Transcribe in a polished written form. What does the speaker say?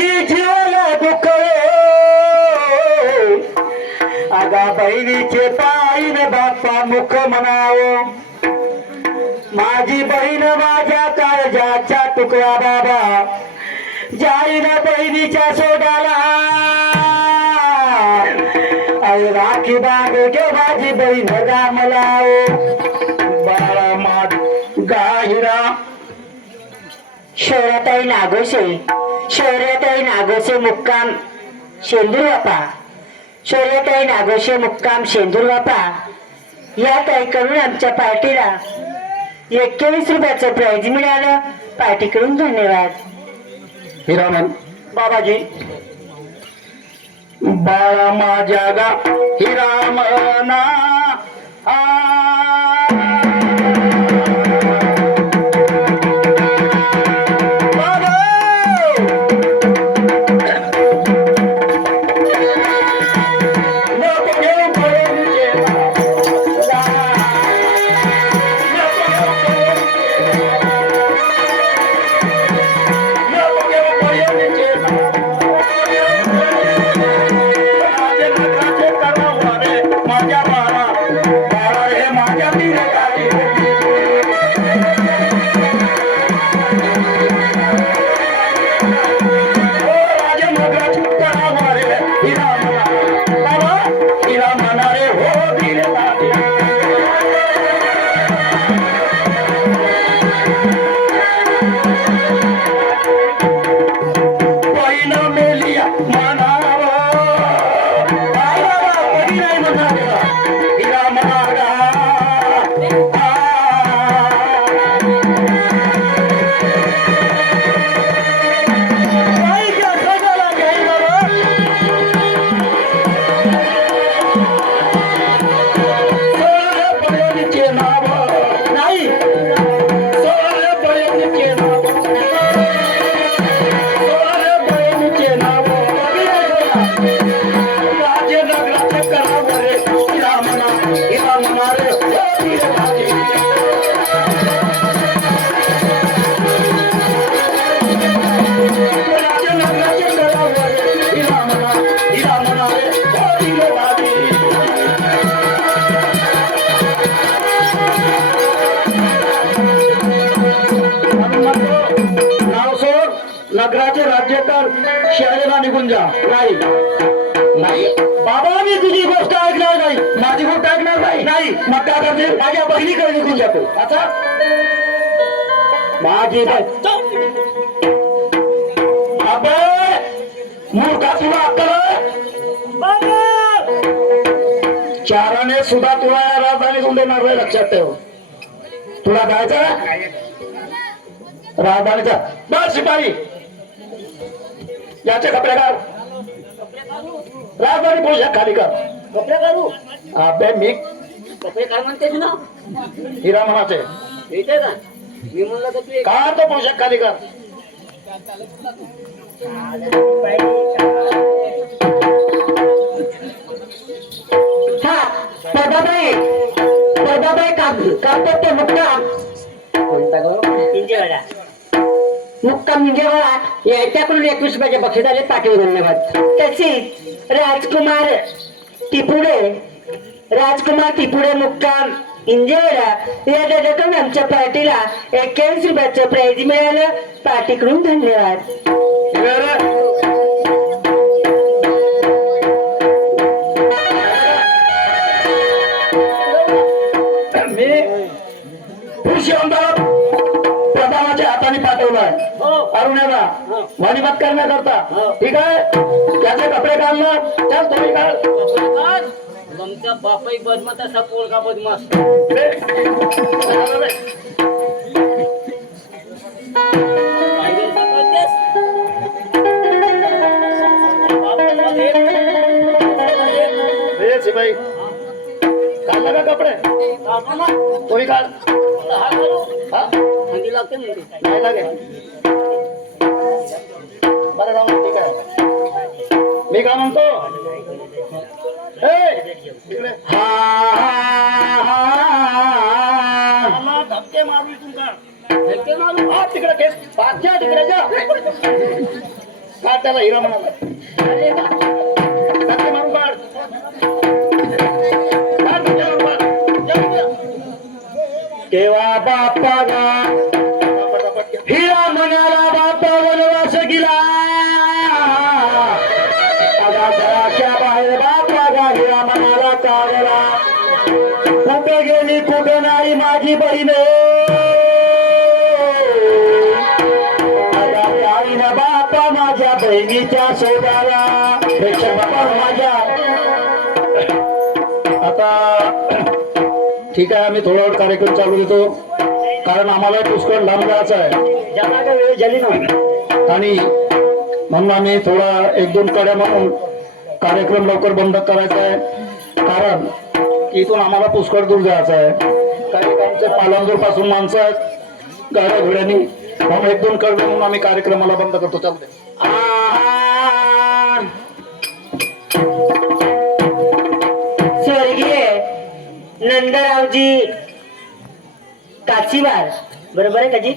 माझी जीवाला दुःख आगा बहिणीचे पायीन बाप्पा मुख म्हणावं माझी बहीण माझ्या काळजाचा तुकडा बाबा जाईन बहिणीच्या सोडाला राखी बाग गे माझी बहीण रामला बाळा मात गाहिरा शौर्याताई नागोसे मुक्काम शेंदूर बापा शौर्याताई नागोसे मुक्काम शेंदूर बापा या ताईकडून आमच्या पार्टीला 21 रुपयाचं प्राइज मिळालं पार्टीकडून धन्यवाद हिरामन बाबाजी बाळा माझ्या गा हिरामना नगराचे राज्यकर शहराला निघून जा नाही नाही बाबा मी तुझी गोष्ट ऐकणार नाही माझी गोष्ट ऐकणार नाही नाही मग काय करते माझ्या बहिणीकडे निघून जातो आता माझी मूर्खा तुला अक्कल चाराने सुद्धा तुला राजधानी घेऊन देणार नाही लक्षात ठेव तुला जायचं राजधानीचा बस शिपाई याचे कपडे काढ राजधानी पोशाख खाली कर कपडे काढू अबे मी कपडे काय म्हणतेस ना हिरा म्हणाचे येते का मी म्हणलं तर तू का तो पोशाख खाली कर हा प्रभाबाई करतो ते मुक्काम मुक्काम म्हणजे याच्याकडून 21 रुपयाचे बक्षीस आले पाठीवर धन्यवाद तसेच राजकुमार टिपुडे मुक्काम इंजेवाडा या दादाकडून आमच्या पार्टीला 21 रुपयाचं प्राइज मिळालं पार्टीकडून धन्यवाद प्रधानाच्या हाताने पाठवलाय अरुण्याला वाणीबात करण्याकरता ठीक आहे त्याचे कपडे काढणार त्याच तुम्ही काढ तुमचा बापाई बदमात असा पोरगा बदमास शिपाई काढला का कपडे तुम्ही काढ थंडी लागते म्हणते नाही लागेल बरं राहून ठीक आहे मी काय म्हणतो धक्के मारू तुमका धक्के मारू हा तिकडे केस पाचच्या तिकडे जा काढ त्याला हिरा म्हणाला धक्के मारून काढ. काढ धक्के मारून काढ. तेव्हा बापाला हिरा म्हणाला बापा वनवास गेला घराच्या बाहेर बापाला हिरा म्हणाला काढला कुठे गेली कुठे नाही माझी बहीण आईनं बापा माझ्या बहिणीच्या सोडाला बापा माझ्या आता ठीक आहे आम्ही थोडा वेळ कार्यक्रम चालू देतो कारण आम्हाला पुष्कळ लांब जायचं आहे ज्यांना काय वेळ झाली ना आणि म्हणून आम्ही थोडा 1-2 कड्या म्हणून कार्यक्रम लवकर बंद करायचा आहे कारण इथून आम्हाला पुष्कळ दूर जायचं आहे काही आमचे पालांदूर पासून माणसं आहेत गाड्या घोड्यांनी म्हणून 1-2 कडे म्हणून आम्ही कार्यक्रमाला बंद करतो चालते स्वर्गीय नंदरावजी काशीवार बरोबर आहे का जी